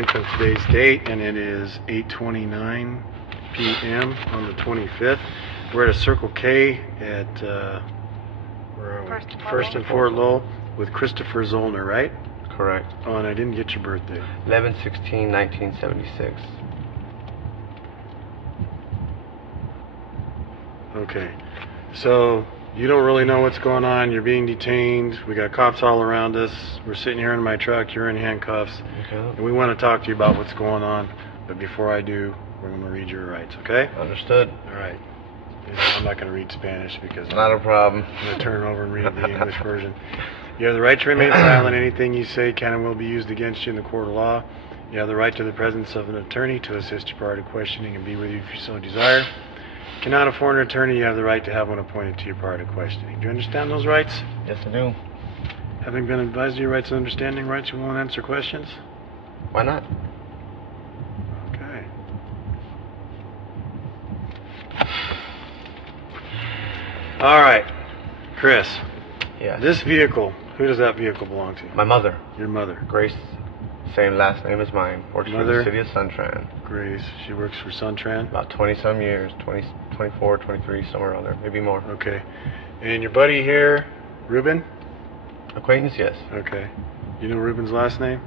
Of today's date, and it is 8:29 p.m. on the 25th. We're at a Circle K at First and Fort Lowell with Christopher Zollner, right? Correct. Oh, and I didn't get your birthday. 11/16/1976. Okay, so you don't really know what's going on. You're being detained. We got cops all around us. We're sitting here in my truck. You're in handcuffs. Okay. And we want to talk to you about what's going on. But before I do, we're going to read your rights, okay? Understood. All right. I'm not going to read Spanish because not a problem. I'm going to turn it over and read the English version. You have the right to remain silent. Anything you say can and will be used against you in the court of law. You have the right to the presence of an attorney to assist you prior to questioning and be with you if you so desire. Cannot afford an attorney, you have the right to have one appointed to you prior to questioning. Do you understand those rights? Yes, I do. Having been advised of your rights and understanding rights, you won't answer questions? Why not? Okay. All right, Chris. Yes. This vehicle, who does that vehicle belong to? My mother. Your mother. Grace. Same last name as mine. Works for the city of Suntran. Grace. She works for Suntran? About 20-some years. 24, 23, somewhere around there. Maybe more. Okay. And your buddy here, Ruben? Acquaintance, yes. Okay. You know Ruben's last name?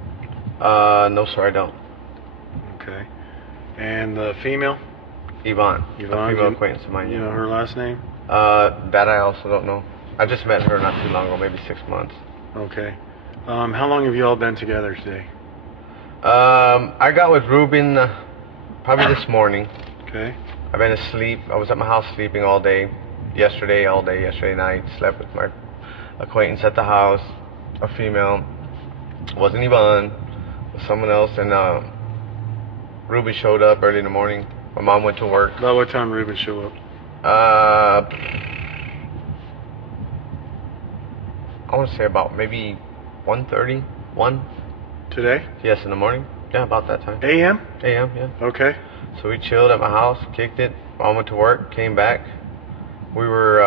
No, sir, I don't. Okay. And the female? Yvonne. Yvonne. A female acquaintance of mine. You know her last name? That I also don't know. I just met her not too long ago, maybe 6 months. Okay. How long have you all been together today? I got with Ruben probably this morning. Okay. I've been asleep. I was at my house sleeping all day yesterday night. Slept with my acquaintance at the house, a female. Wasn't Yvonne, was someone else. And Ruben showed up early in the morning. My mom went to work. About what time Ruben showed up? I want to say about maybe 1:30, 1. Today? Yes, in the morning. Yeah, about that time. A.M.? A.M., yeah. Okay. So we chilled at my house, kicked it. Mom went to work, came back. We were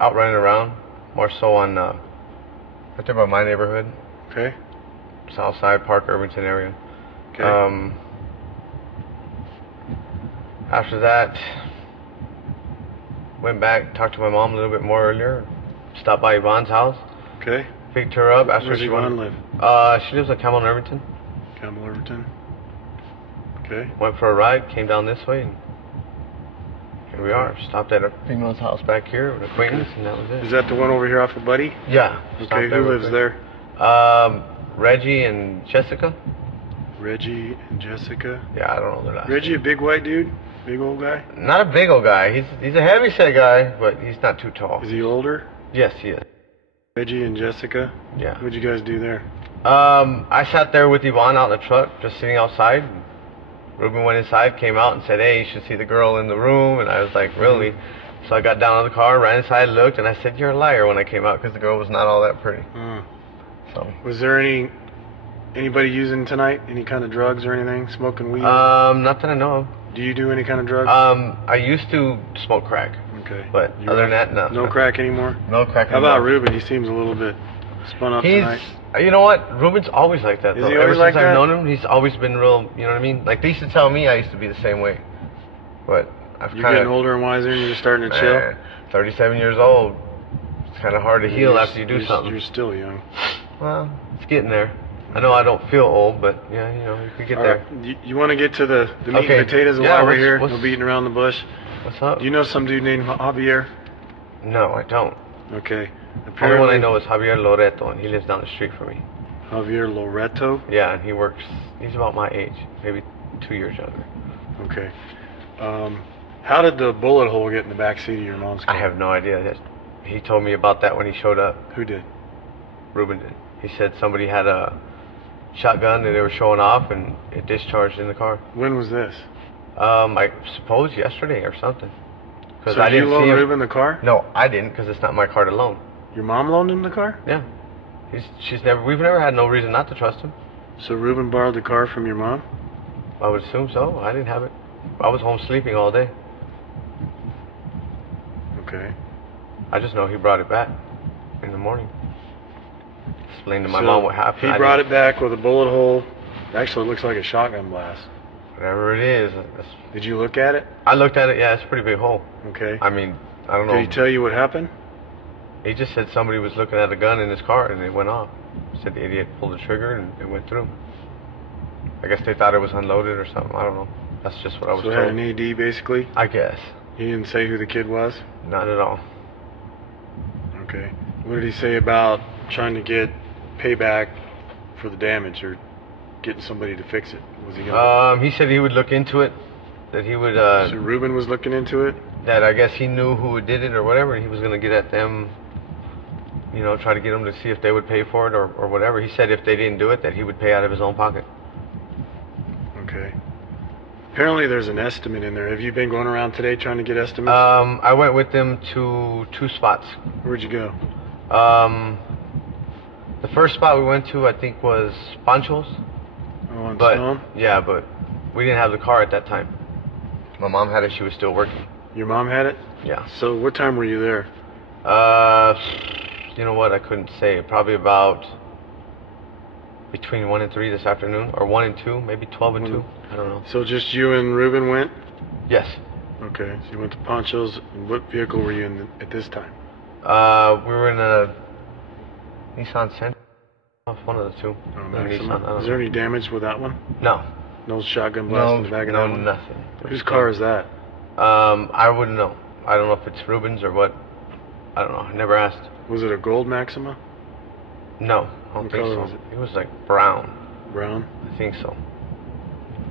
out running around, more so on right there by my neighborhood. Okay. Southside Park, Irvington area. Okay. After that, went back, talked to my mom a little bit more earlier. Stopped by Yvonne's house. Okay. Picked her up. Asked her Where does she Yvonne wanted. live? She lives on Camel in Irvington. Campbell Irvington. Okay. Went for a ride, came down this way, and here we are. Stopped at a female's house back here with an acquaintance, and that was it. Is that the one over here off of Buddy? Yeah. Okay, who lives there? Reggie and Jessica. Reggie and Jessica. Yeah, I don't know their last Reggie, name. a big white dude? Big old guy? Not a big old guy. He's a heavy set guy, but he's not too tall. Is he older? Yes, he is. Reggie and Jessica? Yeah. What'd you guys do there? I sat there with Yvonne out in the truck, just sitting outside. Ruben went inside, came out and said, "Hey, you should see the girl in the room." And I was like, "Really?" So I got down on the car, ran inside, looked, and I said, "You're a liar," when I came out, because the girl was not all that pretty. So. Was there anybody using tonight? Any kind of drugs or anything? Smoking weed? Not that I know of. Do you do any kind of drugs? I used to smoke crack. Okay. But other than that, no. No crack anymore? No crack How anymore. about Ruben? He seems a little bit spun up tonight. You know what? Ruben's always like that, though. Is he always Ever like since that? I've known him, he's always been real, you know what I mean? Like, they used to tell me I used to be the same way. But I've You're kind getting of... older and wiser and you're starting to chill? 37 years old. It's kind of hard to heal after you do something. You're still young. Well, it's getting there. I know I don't feel old, but yeah, you know, you could get there. You want to get to the meat Okay. and potatoes Yeah, while we're here? what's- No beating around the bush. What's up? Do you know some dude named Javier? No, I don't. Okay. The only one I know is Javier Loreto, and he lives down the street from me. Javier Loreto? Yeah, and he's about my age, maybe 2 years younger. Okay. How did the bullet hole get in the back seat of your mom's car? I have no idea. He told me about that when he showed up. Who did? Ruben did. He said somebody had a shotgun that they were showing off, and it discharged in the car. When was this? I suppose yesterday or something. So I did you didn't loan see him. Ruben the car? No, I didn't, because it's not my car to loan. Your mom loaned him the car? Yeah. We've never had no reason not to trust him. So Ruben borrowed the car from your mom? I would assume so. I didn't have it. I was home sleeping all day. Okay. I just know he brought it back in the morning. Explained to my So mom what happened. He brought it back with a bullet hole Actually, it looks like a shotgun blast. Whatever it is. Did you look at it? I looked at it. Yeah, it's a pretty big hole. Okay. I mean, I don't know. Did he tell you what happened? He just said somebody was looking at a gun in his car and it went off. He said the idiot pulled the trigger and it went through. I guess they thought it was unloaded or something. I don't know. That's just what I was So it told. had an AD basically? I guess. He didn't say who the kid was? Not at all. Okay. What did he say about trying to get payback for the damage or getting somebody to fix it? Was he gonna... He said he would look into it. That he would. So Ruben was looking into it? That I guess he knew who did it or whatever. He was gonna get at them. You know, try to get them to see if they would pay for it or whatever. He said if they didn't do it, that he would pay out of his own pocket. Okay. Apparently there's an estimate in there. Have you been going around today trying to get estimates? I went with them to 2 spots. Where'd you go? The first spot we went to, I think, was Pancho's. Oh, on But Stone? yeah, but we didn't have the car at that time. My mom had it. She was still working. Your mom had it? Yeah. So what time were you there? You know what? I couldn't say. Probably about between 1 and 3 this afternoon, or 1 and 2, maybe 12 and 2. I don't know. So just you and Ruben went? Yes. Okay. So you went to Poncho's. And what vehicle were you in at this time? We were in a Nissan Sentra. One of the two. Oh, The Maxima. Nissan, I don't Is there know. any damage with that one? No. No shotgun blast in the back of that one? nothing. Whose car is that? I wouldn't know. I don't know if it's Ruben's or what. I don't know. I never asked. Was it a gold Maxima? No, I don't What think color so. was it? It was like brown. Brown? I think so.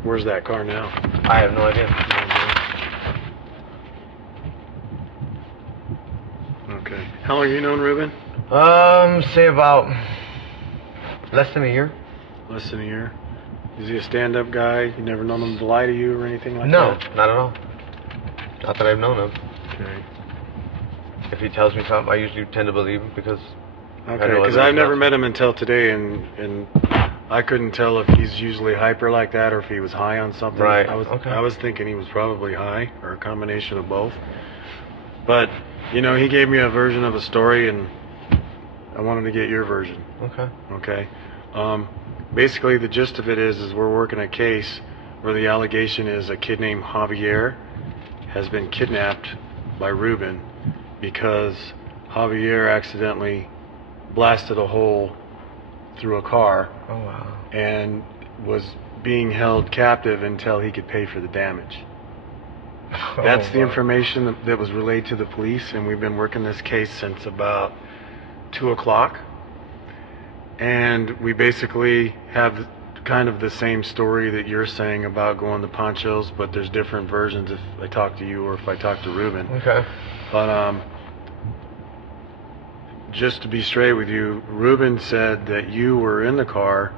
Where's that car now? I have no idea. Okay. How long have you known Ruben? Say about less than a year. Less than a year. Is he a stand-up guy? You never known him to lie to you or anything like No, that? not at all. Not that I've known him. Okay. If he tells me something, I usually tend to believe him because. Okay, because I've never met him until today, and I couldn't tell if he's usually hyper like that or if he was high on something. Right. I was thinking he was probably high or a combination of both. But you know, he gave me a version of a story, and I wanted to get your version. Okay. Okay. Basically, the gist of it is we're working a case where the allegation is a kid named Javier has been kidnapped by Ruben because Javier accidentally blasted a hole through a car. Oh wow. And was being held captive until he could pay for the damage. That's the information that was relayed to the police, and we've been working this case since about 2 o'clock. And we basically have kind of the same story that you're saying about going to Poncho's, but there's different versions if I talk to you or if I talk to Ruben. Okay. But just to be straight with you, Ruben said that you were in the car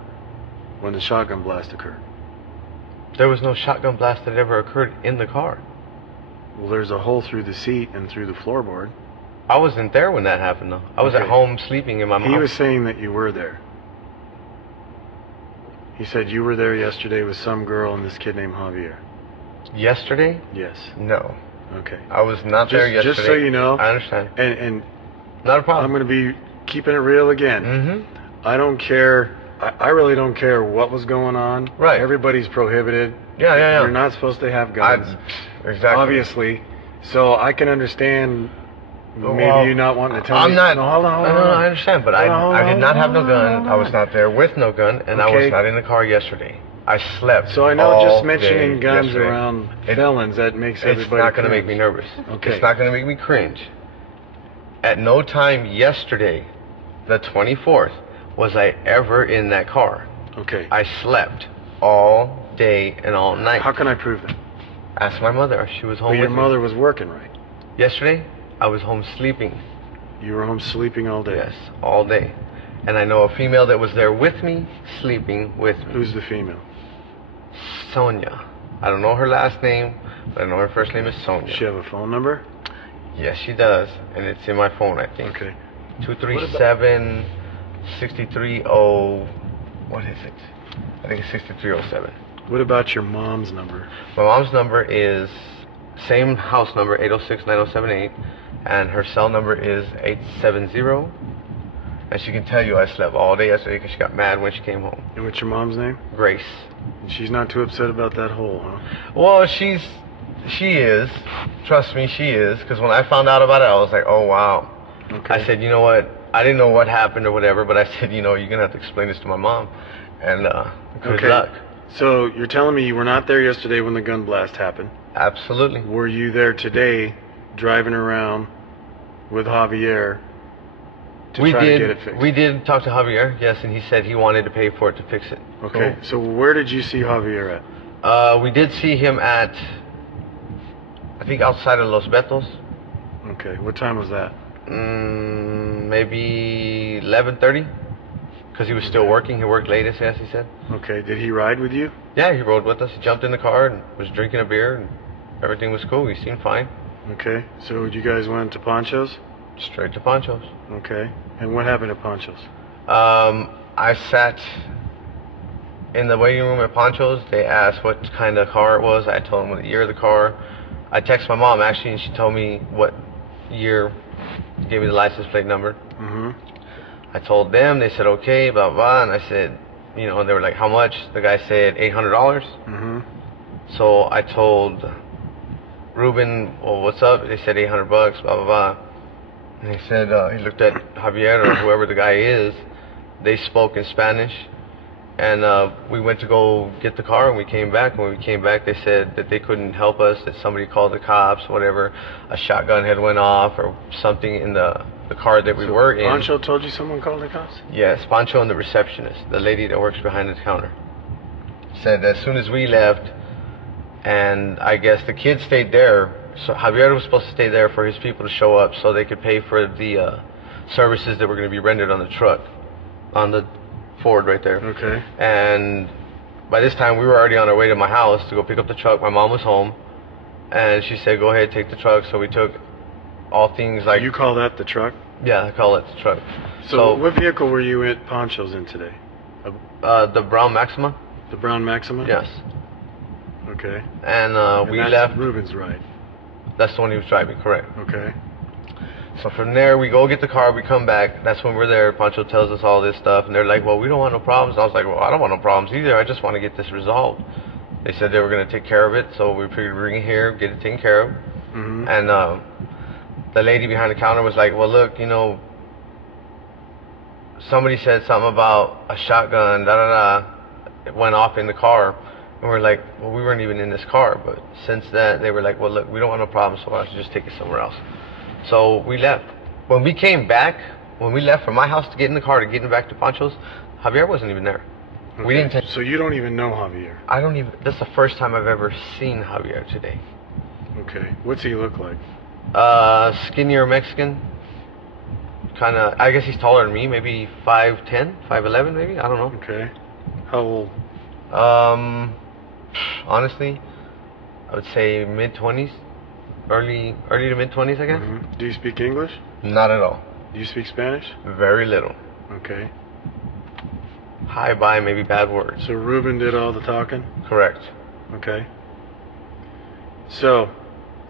when the shotgun blast occurred. There was no shotgun blast that ever occurred in the car. Well, there's a hole through the seat and through the floorboard. I wasn't there when that happened, though. I was at Okay. home sleeping in my mom's. He was saying that you were there. He said you were there yesterday with some girl and this kid named Javier. Yesterday? Yes. No. Okay. I was not there yesterday. Just so you know. I understand. And Not a problem. I'm going to be keeping it real again. Mm-hmm. I don't care. I really don't care what was going on. Right. Everybody's prohibited. Yeah. You're not supposed to have guns. Exactly. Obviously. So I can understand maybe Well, you not wanting to tell I'm me. not. No, hold on. No, I understand, but I did not have no gun. I was not there with no gun, and I Okay. was not in the car yesterday. I slept. So I know all just mentioning day guns yesterday. around It- felons, that makes It's everybody not going to make cringe. me nervous. Okay. It's not going to make me cringe. At no time yesterday, the 24th, was I ever in that car. Okay. I slept all day and all night. How can I prove that? Ask my mother. She was home Well, your with me. mother was working, right? Yesterday, I was home sleeping. You were home sleeping all day. Yes, all day. And I know a female that was there with me, sleeping with me. Who's the female? Sonia. I don't know her last name, but I know her first name is Sonia. Does she have a phone number? Yes, she does, and it's in my phone, I think. Okay. 237 630. What is it? I think it's 6307. What about your mom's number? My mom's number is same house number, 806-9078, and her cell number is 870. And she can tell you I slept all day yesterday because she got mad when she came home. And what's your mom's name? Grace. And she's not too upset about that hole, huh? Well, she is. Trust me, she is. Because when I found out about it, I was like, oh, wow. Okay. I said, you know what? I didn't know what happened or whatever, but I said, you know, you're going to have to explain this to my mom. And good luck. So you're telling me you were not there yesterday when the gun blast happened. Absolutely. Were you there today driving around with Javier to try to get it fixed? We did talk to Javier, yes, and he said he wanted to pay for it to fix it. Okay. Cool. So where did you see Javier at? We did see him at, I think, outside of Los Betos. Okay. What time was that? Maybe 11:30. Because he was still working. He worked late, as he said. Okay. Did he ride with you? Yeah, he rode with us. He jumped in the car and was drinking a beer, and everything was cool. He seemed fine. Okay. So you guys went to Poncho's? Straight to Poncho's. Okay. And what happened at Poncho's? I sat in the waiting room at Poncho's. They asked what kind of car it was. I told them what the year of the car. I texted my mom, actually, and she told me what year. Gave me the license plate number. Mm-hmm. I told them. They said, okay, blah, blah. And I said, you know, and they were like, how much? The guy said $800. Mm-hmm. So I told Ruben, well, what's up? They said $800, blah, blah, blah. And he said, he looked at Javier or whoever the guy is. They spoke in Spanish. And we went to go get the car, and we came back. When we came back, they said that they couldn't help us, that somebody called the cops, whatever. A shotgun had went off or something in the car that we were in. Pancho told you someone called the cops? Yes, Pancho and the receptionist, the lady that works behind the counter, said as soon as we left, and I guess the kids stayed there, so Javier was supposed to stay there for his people to show up so they could pay for the services that were going to be rendered on the truck, on the Ford right there. Okay. And by this time, we were already on our way to my house to go pick up the truck. My mom was home, and she said, go ahead, take the truck. So we took all things like... You call that the truck? Yeah, I call it the truck. So what vehicle were you at Poncho's in today? The brown Maxima. The brown Maxima? Yes. Okay. And we that's left... Ruben's ride. That's the one he was driving, correct. Okay. So from there, we go get the car, we come back. That's when we're there. Pancho tells us all this stuff, and they're like, well, we don't want no problems. I was like, well, I don't want no problems either. I just want to get this resolved. They said they were going to take care of it, so we figured bring it here, get it taken care of. Mm-hmm. And the lady behind the counter was like, well, look, you know, somebody said something about a shotgun, da-da-da. It went off in the car. And we're like, well, we weren't even in this car. But since that, they were like, well, look, we don't want no problems, so why don't you just take it somewhere else? So we left. When we came back, when we left from my house to get in the car to get back to Pancho's, Javier wasn't even there. Okay. We didn't. So you don't even know Javier? I don't even. That's the first time I've ever seen Javier today. Okay. What's he look like? Skinnier Mexican. Kind of. I guess he's taller than me. Maybe 5'10", 5'11", maybe. I don't know. Okay. How old? Honestly, I would say mid-20s. Early to mid-20s, I guess. Mm-hmm. Do you speak English? Not at all. Do you speak Spanish? Very little. Okay. Hi, bye, maybe bad words. So Ruben did all the talking? Correct. Okay. So,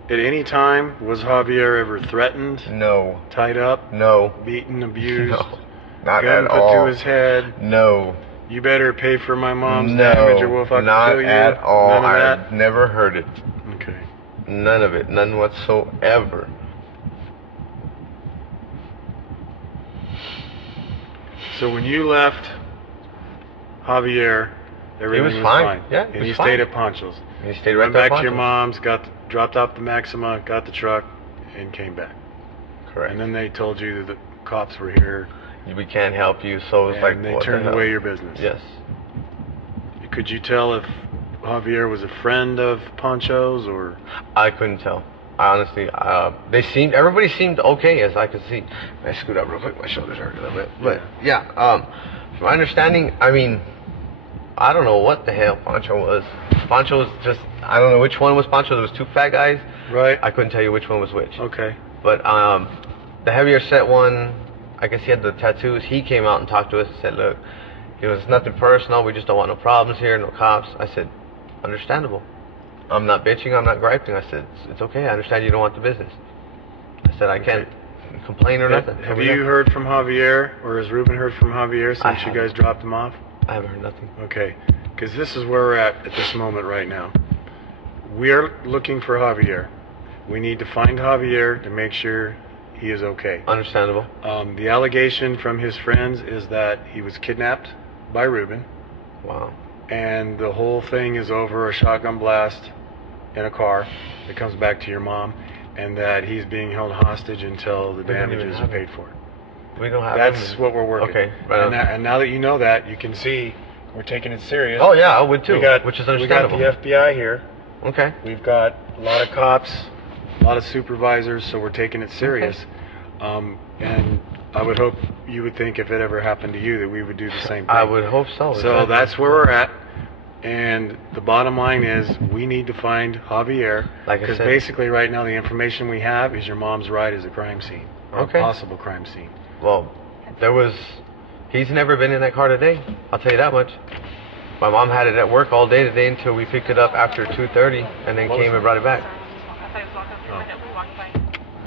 at any time, was Javier ever threatened? No. Tied up? No. Beaten, abused? No. Not gun at put all. to his head? No. You better pay for my mom's No. damage or we'll fucking Not kill you? at all. None of I've that? never heard it. Okay. None of it. None whatsoever. So when you left Javier, everything was fine. Yeah, it and was you fine. stayed at Poncho's. And he stayed right Went there. back to your mom's, dropped off the Maxima, got the truck, and came back. Correct. And then they told you that the cops were here. We can't help you, so it's and like, they what turned the hell? away your business. Yes. Could you tell if Javier was a friend of Poncho's or? I couldn't tell. Honestly, everybody seemed okay as I could see. I scoot up real quick, my shoulders hurt a little bit. But yeah, from my understanding, I mean, I don't know what the hell Pancho was. Pancho was just, I don't know which one was Pancho. There was two fat guys. Right. I couldn't tell you which one was which. Okay. But the heavier set one, I guess he had the tattoos. He came out and talked to us and said, look, it was nothing personal. We just don't want no problems here, no cops. I said, understandable. I'm not bitching. I'm not griping. I said, it's okay. I understand you don't want the business. I said, I can't complain or nothing. Have you heard from Javier, or has Ruben heard from Javier since you guys dropped him off? I haven't heard nothing. Okay, because this is where we're at this moment right now. We are looking for Javier. We need to find Javier to make sure he is okay. Understandable. The allegation from his friends is that he was kidnapped by Ruben. Wow. And the whole thing is over a shotgun blast in a car that comes back to your mom, and that he's being held hostage until the damages are paid for. We don't have. That's what we're working. Okay. Right and now that you know that, you can see we're taking it serious. Oh yeah, I would too. Which is understandable. We got the FBI here. Okay. We've got a lot of cops, a lot of supervisors, so we're taking it serious. Okay. And I would hope you would think if it ever happened to you that we would do the same thing. I would hope so. So that's where we're at. And the bottom line is we need to find Javier, because basically right now the information we have is your mom's ride is a crime scene, or a possible crime scene. Well, he's never been in that car today, I'll tell you that much. My mom had it at work all day today until we picked it up after 2:30 and then came and brought it back.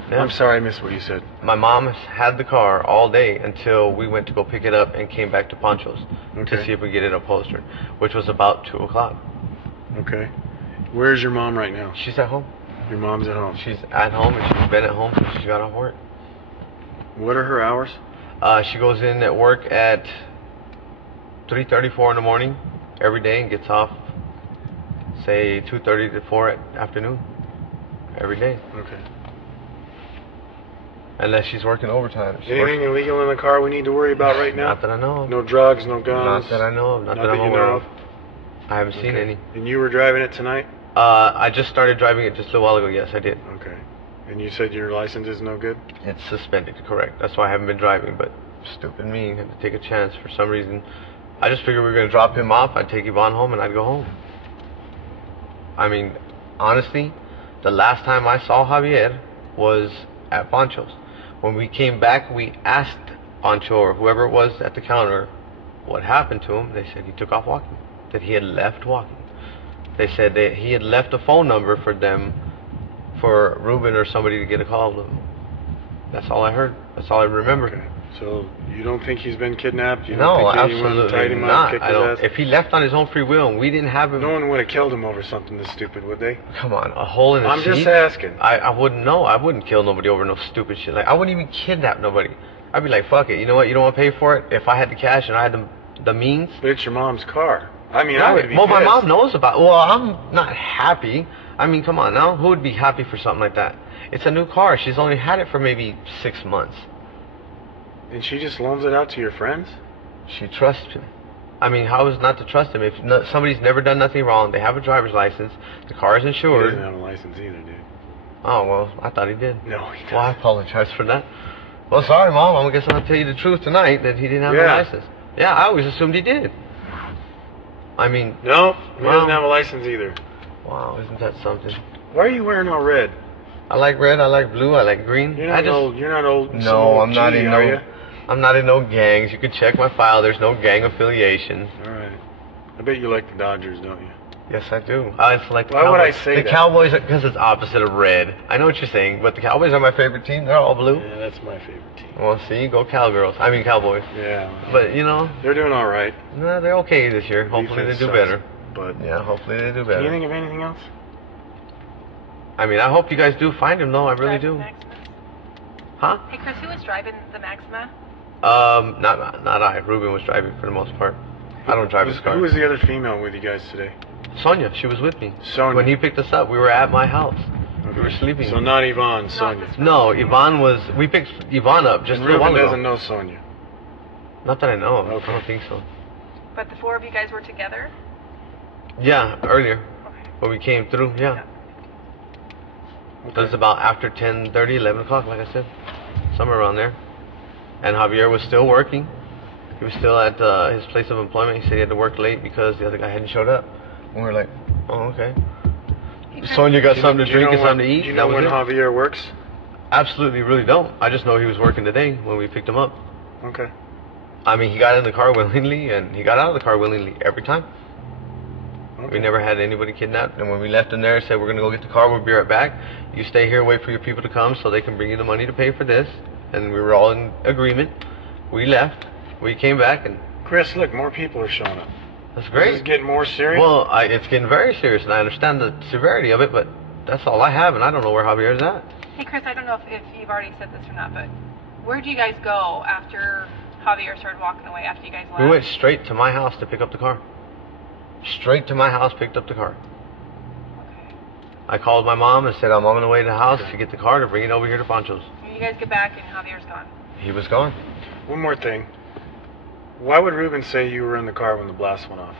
Yeah. I'm sorry I missed what you said. My mom had the car all day until we went to go pick it up and came back to Poncho's to see if we get it upholstered, which was about 2 o'clock. Okay. Where's your mom right now? She's at home. Your mom's at home? She's at home, and she's been at home since she got off work. What are her hours? She goes in at work at 3:34 in the morning every day and gets off, say, 2:30 to 4 at afternoon every day. Okay. Unless she's working overtime. Anything illegal in the car we need to worry about right now? Not that I know of. No drugs, no guns? Not that I know of. Not that I'm aware of. I haven't seen any. And you were driving it tonight? I just started driving it just a little while ago. Yes, I did. Okay. And you said your license is no good? It's suspended, correct. That's why I haven't been driving, but stupid me, had to take a chance for some reason. I just figured we were going to drop him off, I'd take Yvonne home, and I'd go home. I mean, honestly, the last time I saw Javier was at Poncho's. When we came back, we asked Poncho or whoever it was at the counter what happened to him. They said he took off walking, that he had left walking. They said that he had left a phone number for them, for Ruben or somebody to get a call to him. That's all I heard. That's all I remember. Okay. So you don't think he's been kidnapped? You No, don't think absolutely tied him not. Up, I don't. If he left on his own free will and we didn't have him, no one would have killed him over something this stupid, would they? Come on, a hole in a seat? I'm just asking. I wouldn't know. I wouldn't kill nobody over no stupid shit. Like, I wouldn't even kidnap nobody. I'd be like, fuck it. You know what? You don't want to pay for it? If I had the cash and I had the means. But it's your mom's car. I mean, I would be Well, pissed. my mom knows about it. Well, I'm not happy. I mean, come on now. Who would be happy for something like that? It's a new car. She's only had it for maybe 6 months. And she just loans it out to your friends? She trusts him. I mean, how is not to trust him? If somebody's never done nothing wrong, they have a driver's license, the car is insured. He doesn't have a license either, dude. Oh, well, I thought he did. No, he doesn't. Well, I apologize for that. Well, sorry, Mom. I guess I'll tell you the truth tonight, that he didn't have a license. Yeah, I always assumed he did. I mean... No, he doesn't have a license either. Wow, isn't that something? Why are you wearing all red? I like red, I like blue, I like green. You're not old. No, I'm not in no... I'm not in no gangs. You can check my file. There's no gang affiliation. All right. I bet you like the Dodgers, don't you? Yes, I do. I select the Why Cowboys. would I say the that? Cowboys, because it's opposite of red. I know what you're saying, but the Cowboys are my favorite team. They're all blue. Yeah, that's my favorite team. Well, see, go Cowgirls. I mean Cowboys. Yeah. But, you know... They're doing all right. No, they're okay this year. Hopefully they do better. But yeah, hopefully they do better. Can you think of anything else? I mean, I hope you guys do find him, though. I really do. Maxima? Huh? Hey, Chris, who was driving the Maxima? Not I. Ruben was driving for the most part. I don't drive his car. Who was the other female with you guys today? Sonia. She was with me. Sonia. When he picked us up, we were at my house. Okay. We were sleeping. So not Yvonne, Sonia. No, Yvonne was... We picked Yvonne up just a little while Ruben ago. doesn't know Sonia. Not that I know of. Okay. I don't think so. But the four of you guys were together? Yeah, earlier. Okay. When we came through, yeah. Okay. It was about after 10:30, 11 o'clock, like I said. Somewhere around there. And Javier was still working. He was still at his place of employment. He said he had to work late because the other guy hadn't showed up. And we were like, oh, okay. Sonia got something to drink and something to eat. Do you know when Javier works? Absolutely, really don't. I just know he was working today when we picked him up. Okay. I mean, he got in the car willingly, and he got out of the car willingly every time. Okay. We never had anybody kidnapped. And when we left him there, said, we're going to go get the car, we'll be right back. You stay here, wait for your people to come so they can bring you the money to pay for this. and we were all in agreement. We left. We came back, and Chris, look, more people are showing up. that's great. This is getting more serious. Well, it's getting very serious, and I understand the severity of it, but that's all I have, and I don't know where Javier's at. Hey, Chris, I don't know if you've already said this or not, but where'd you guys go after Javier started walking away, after you guys left? We went straight to my house to pick up the car. Straight to my house, picked up the car. Okay. I called my mom and said I'm on the way to the house to get the car to bring it over here to Pancho's. When you guys get back and Javier's gone. He was gone. One more thing. Why would Ruben say you were in the car when the blast went off?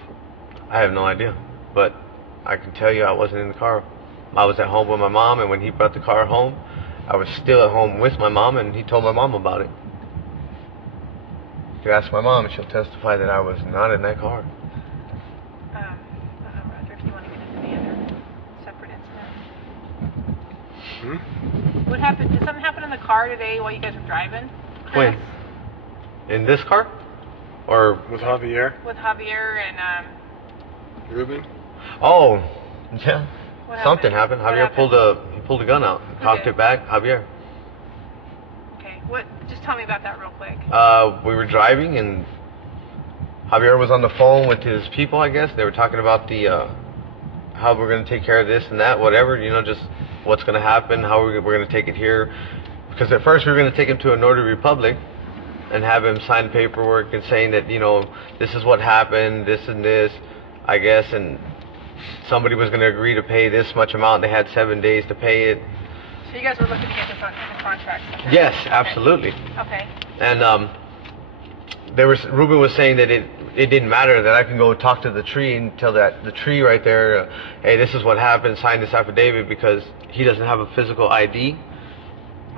I have no idea, but I can tell you I wasn't in the car. I was at home with my mom, and when he brought the car home, I was still at home with my mom, and he told my mom about it. You ask my mom, and she'll testify that I was not in that car. Roger, if you want to get into the other separate incident. Hmm? What happened? Did something happen in the car today while you guys were driving? Chris? When? In this car? Or With Javier? With Javier and Ruben? oh, yeah. what Something happened. What Javier pulled a gun out, Who cocked did? it back. Javier. Okay, what? Just tell me about that real quick. We were driving, and Javier was on the phone with his people, I guess. They were talking about the how we're going to take care of this and that, whatever, just what's going to happen, how we're going to take it here. Because at first we were going to take him to a notary republic and have him sign paperwork and saying that, this is what happened, this and this, I guess, and somebody was going to agree to pay this much amount. They had 7 days to pay it. So you guys were looking to get the contract. Yes, absolutely. Okay. And Ruben was saying that it didn't matter, that I can go talk to the tree and tell the tree right there, hey, this is what happened, sign this affidavit, because he doesn't have a physical ID.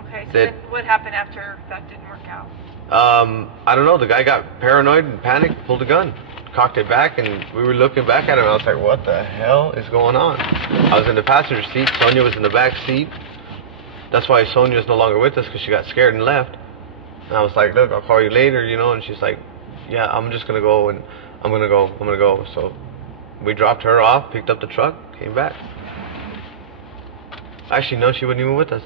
Okay, so That- then what happened after that didn't work out? I don't know, the guy got paranoid and panicked, pulled a gun, cocked it back, and we were looking back at him. I was like, what the hell is going on? I was in the passenger seat, Sonia was in the back seat. That's why Sonia's no longer with us, because she got scared and left. And I was like, look, I'll call you later, and she's like, yeah, I'm just going to go, and I'm going to go. So we dropped her off, picked up the truck, came back. Actually, no, she wasn't even with us.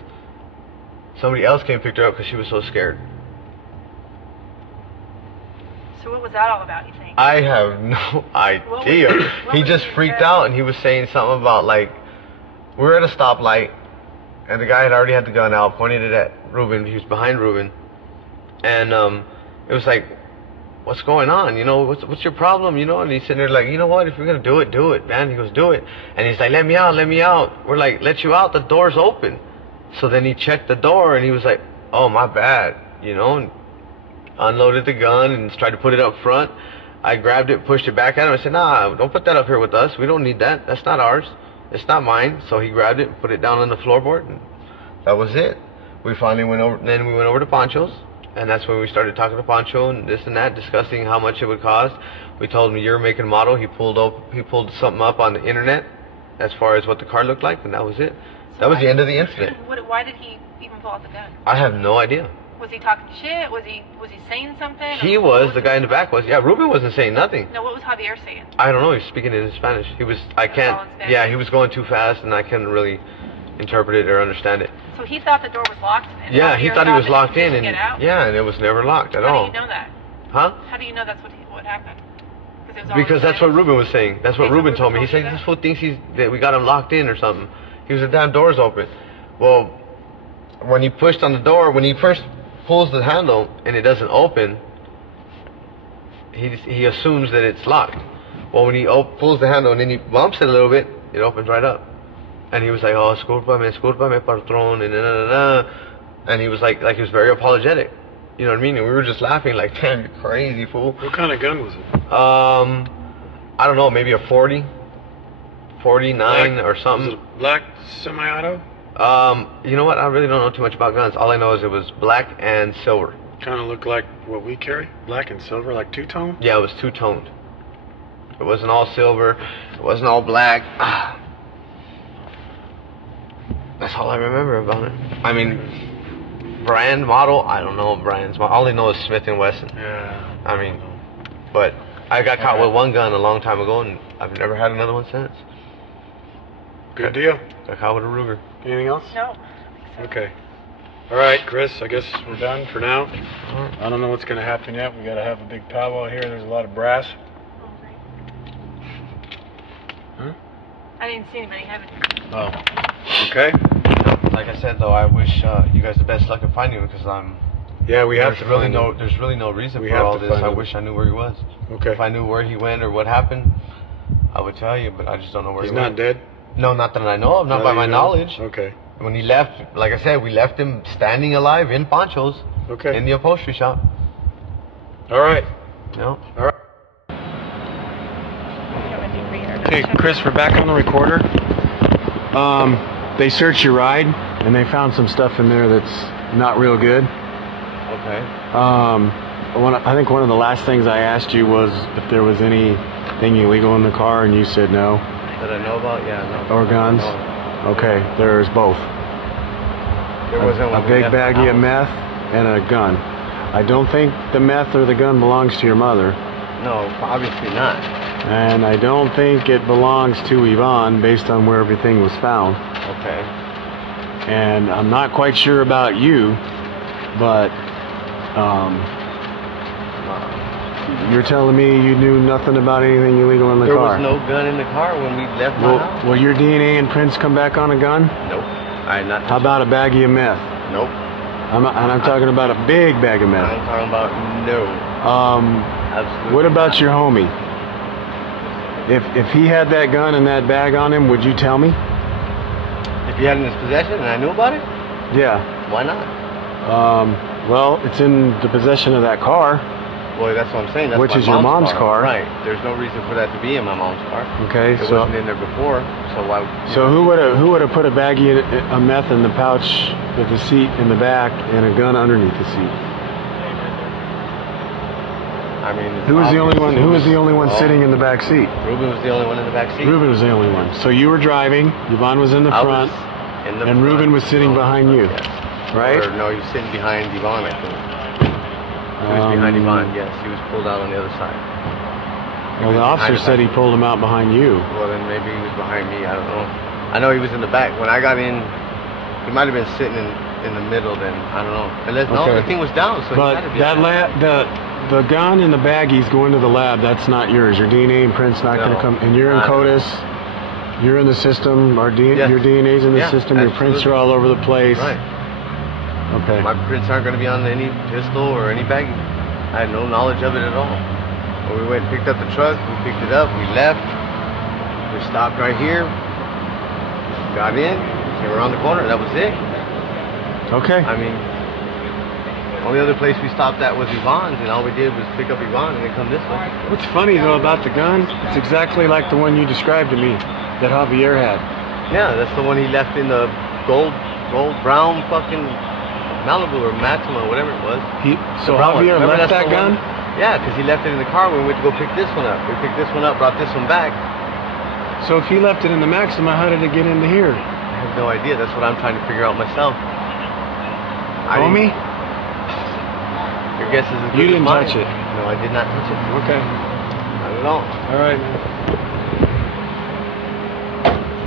Somebody else came and picked her up because she was so scared. So what was that all about, you think? I have no idea. what He was just the freaked exact- out, and he was saying something about, like, we were at a stoplight, and the guy had already had the gun out, pointed it at Ruben. He was behind Ruben. And it was like, what's going on? What's your problem? And he's sitting there like, you know what? If you're going to do it, man. He goes, do it. And he's like, let me out. We're like, let you out. The door's open. So then he checked the door, and he was like, oh, my bad, and unloaded the gun and tried to put it up front. I grabbed it, pushed it back at him. I said, nah, don't put that up here with us. We don't need that. That's not ours. It's not mine. So he grabbed it, put it down on the floorboard, and that was it. We finally went over. Then we went over to Pancho's, and that's when we started talking to Pancho and this and that, discussing how much it would cost. We told him year, make, and model. He pulled something up on the internet as far as what the car looked like, and that was it. That was the end of the incident. Why did he even pull out the gun? I have no idea. Was he talking shit? Was he saying something? He was. The guy in the back was. Yeah, Ruben wasn't saying nothing. No, what was Javier saying? I don't know. He was speaking in Spanish. He was. I can't. all in Spanish? Yeah, he was going too fast, and I couldn't really interpret it or understand it. So he thought the door was locked. And Yeah, he Javier thought he was that locked in, couldn't and get out? yeah, and it was never locked at all. How do you know that? Huh? How do you know that's what happened? It was all in Because that's what Spanish? Ruben was saying. That's what Okay, so Ruben Ruben told me. He told you said that? this fool thinks that we got him locked in or something. He was the damn door's open. Well, when he pushed on the door, when he first pulls the handle and it doesn't open, he assumes that it's locked. Well, when he pulls the handle and then he bumps it a little bit, it opens right up. And he was like, oh, discúlpame, patrón, and and he was like he was very apologetic. You know what I mean? And we were just laughing like, damn, you're crazy, fool. What kind of gun was it? I don't know, maybe a 40, 49 or something. Was it black semi-auto? You know what? I really don't know too much about guns. All I know is it was black and silver. Kind of looked like what we carry, black and silver, like two-tone. Yeah, it was two-toned. It wasn't all silver. It wasn't all black. That's all I remember about it. I mean, brand, model, I don't know brands. All I know is Smith & Wesson. Yeah. I mean, but I got caught with one gun a long time ago, and I've never had another one since. Good deal. Got caught with a Ruger. Anything else? No. Okay. All right, Chris, I guess we're done for now. I don't know what's going to happen yet. We got to have a big powwow here. There's a lot of brass. Huh? I didn't see anybody having it. Oh. Okay. Like I said, though, I wish you guys the best luck in finding him because I'm. Yeah, we have There's to really find him. there's really no reason We for have all to this. find I him. wish I knew where he was. Okay. If I knew where he went or what happened, I would tell you, but I just don't know where He's he not went. dead? No, not that I know of, not by my knowledge. Okay. When he left, like I said, we left him standing alive in ponchos in the upholstery shop. All right. No. All right. Okay, Chris, we're back on the recorder. They searched your ride, and they found some stuff in there that's not real good. Okay. I think one of the last things I asked you was if there was anything illegal in the car, and you said no. That I know about? Yeah, no. Or guns? No. Okay, there's both. There wasn't a big baggie of meth and a gun. I don't think the meth or the gun belongs to your mother. No, obviously not. And I don't think it belongs to Yvonne based on where everything was found. Okay. And I'm not quite sure about you, but you're telling me you knew nothing about anything illegal in the car? There was no gun in the car when we left my house. Will your DNA and prints come back on a gun? Nope. How about a baggie of meth? Nope. I'm talking about a big bag of meth. I'm talking about no. Absolutely. What about your homie? If he had that gun and that bag on him, would you tell me? If he had it in his possession and I knew about it? Yeah. Why not? Well, it's in the possession of that car. Well, that's what I'm saying. That's which is your mom's car. Right. There's no reason for that to be in my mom's car. Okay, it wasn't in there before, so why? So who would have put a baggie of meth in the pouch with the seat in the back and a gun underneath the seat? I mean, who was the only one? Who was the only one sitting in the back seat? Ruben was the only one in the back seat. Ruben was the only one. So you were driving. Yvonne was in the front, and Ruben was sitting behind you, right? Or no, he was sitting behind Yvonne, I think. He was behind Yvonne, yes. He was pulled out on the other side. Well, the officer said he pulled him out behind you. Well, then maybe he was behind me. I don't know. I know he was in the back. When I got in, he might have been sitting in the middle. Then I don't know. Unless no, the thing was down. So but he had to be the gun and the baggies going to the lab. That's not yours. Your DNA and print's not going to come. And you're in CODIS. You're in the system. Your DNA's in the system. Your prints are all over the place. Right. Okay. My prints aren't going to be on any pistol or any baggie. I had no knowledge of it at all. When we went and picked up the truck, we picked it up, we left, we stopped right here, got in, came around the corner, that was it. Okay. I mean, only other place we stopped at was Yvonne's, and all we did was pick up Yvonne and then come this way. What's funny though about the gun, it's exactly like the one you described to me, that Javier had. Yeah, that's the one he left in the gold brown fucking Malibu or Maxima, whatever it was. So Javier left that gun? Yeah, because he left it in the car when we went to go pick this one up. We picked this one up, brought this one back. So if he left it in the Maxima, how did it get into here? I have no idea. That's what I'm trying to figure out myself. Homie? Your guess is as good as mine. You didn't touch it? No, I did not touch it. Okay. Not at all. All right, man.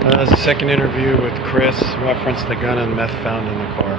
That's the second interview with Chris. Referenced the gun and meth found in the car.